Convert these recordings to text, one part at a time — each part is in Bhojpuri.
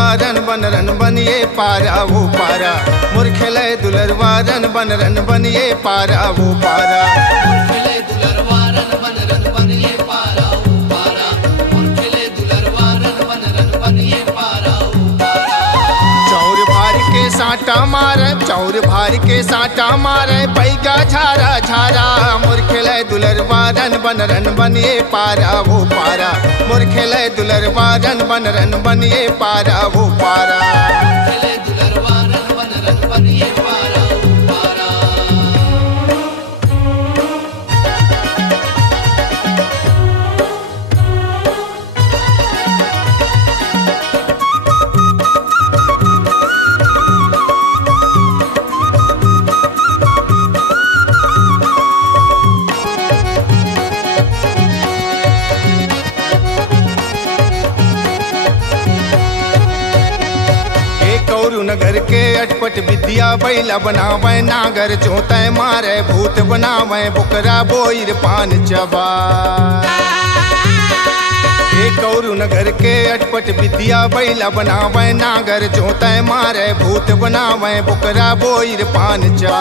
दुलरवा रन बनिए पारा वो पारा मोर खेले दुलरवा रन बनिए पारा वो पारा खेले दुलरवा रन बनिए पारा वो पारा मोर खेले दुलरवा रन बनिए पारा वो पारा। चौर भार के साटा मारे चौर भार के साटा मारे पैगा झारा झारा मोर खेले दुलरवा रन बनिए पारा वो पारा मोर खेले दुलरवा रन बनिए पारा वो पारा खेले दुलरवा रन बनिए पारा वो पारा। कौरु नगर के अटपट विद्या बैला बनावे नागर जोते मारे भूत बनावे बुकरा बोईर पान चबा। कौरु नगर के अटपट विद्या बैला बनावे नागर जोते मारे भूत बनावे बुकरा बोईर पान चा।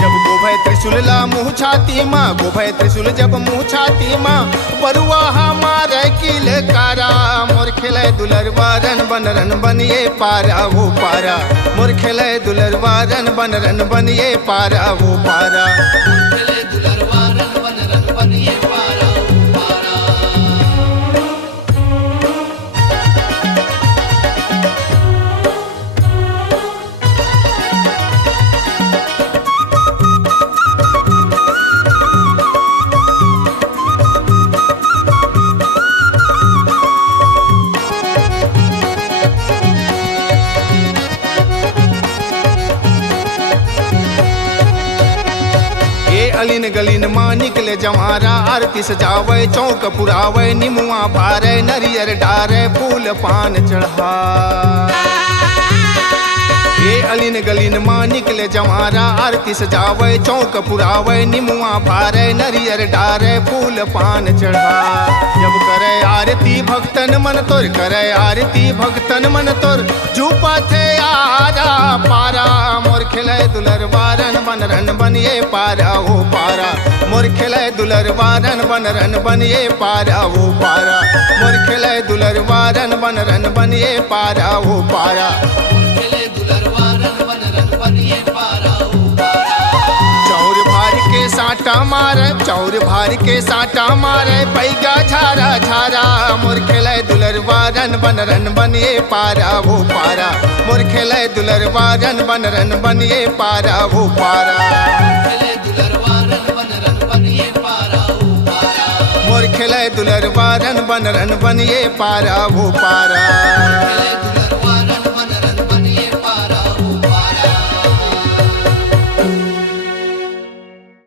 जब गोभय त्रिशूल ला मुँह छाती माँ गोभय त्रिशूल जब मुँह छाती माँ बरुआ हमारे किल कारा मोर खेले दुलरवा रन बनिए पारा वो पारा मोर खेले दुलरवा रन बनिए पारा वो पारा खेले दुलरवा रन बनिए पारा वो पारा। अलिन गलिन माँ निकले जमारा आरती सजावे चौक पुरावे निमुआ भारे नरियर डारे फूल पान चढ़ा। अलिन गलिन माँ निकले जमारा आरती सजावे चौक पुरावे निमुआ भारे नरियर डारे फूल पान चढ़ा। जब करे आरती भक्तन मन तोर करे आरती भक्तन मन तोर झूपा थे आरा पारा मोर खेले दुलरवा रन बनिए पारा वो पारा मोर खेले दुलरवा रन बनिए पारा वो पारा मोर खेले दुलरवा रन बनिए पारा वो पारा खेले दुलरवा रन बनिए पारा वो पारा। चौर भार के साटा मारे चौर भार के साटा मारे पैगा झारा झारा मोर खेले दुलरवा रन बनिए पारा वो पारा मोर खेले दुलरवा रन बनिए पारा वो पारा खेले दुलरवा रन बनिए पारा वो पारा मोर खेले दुलरवा रन बनिए पारा वो पारा।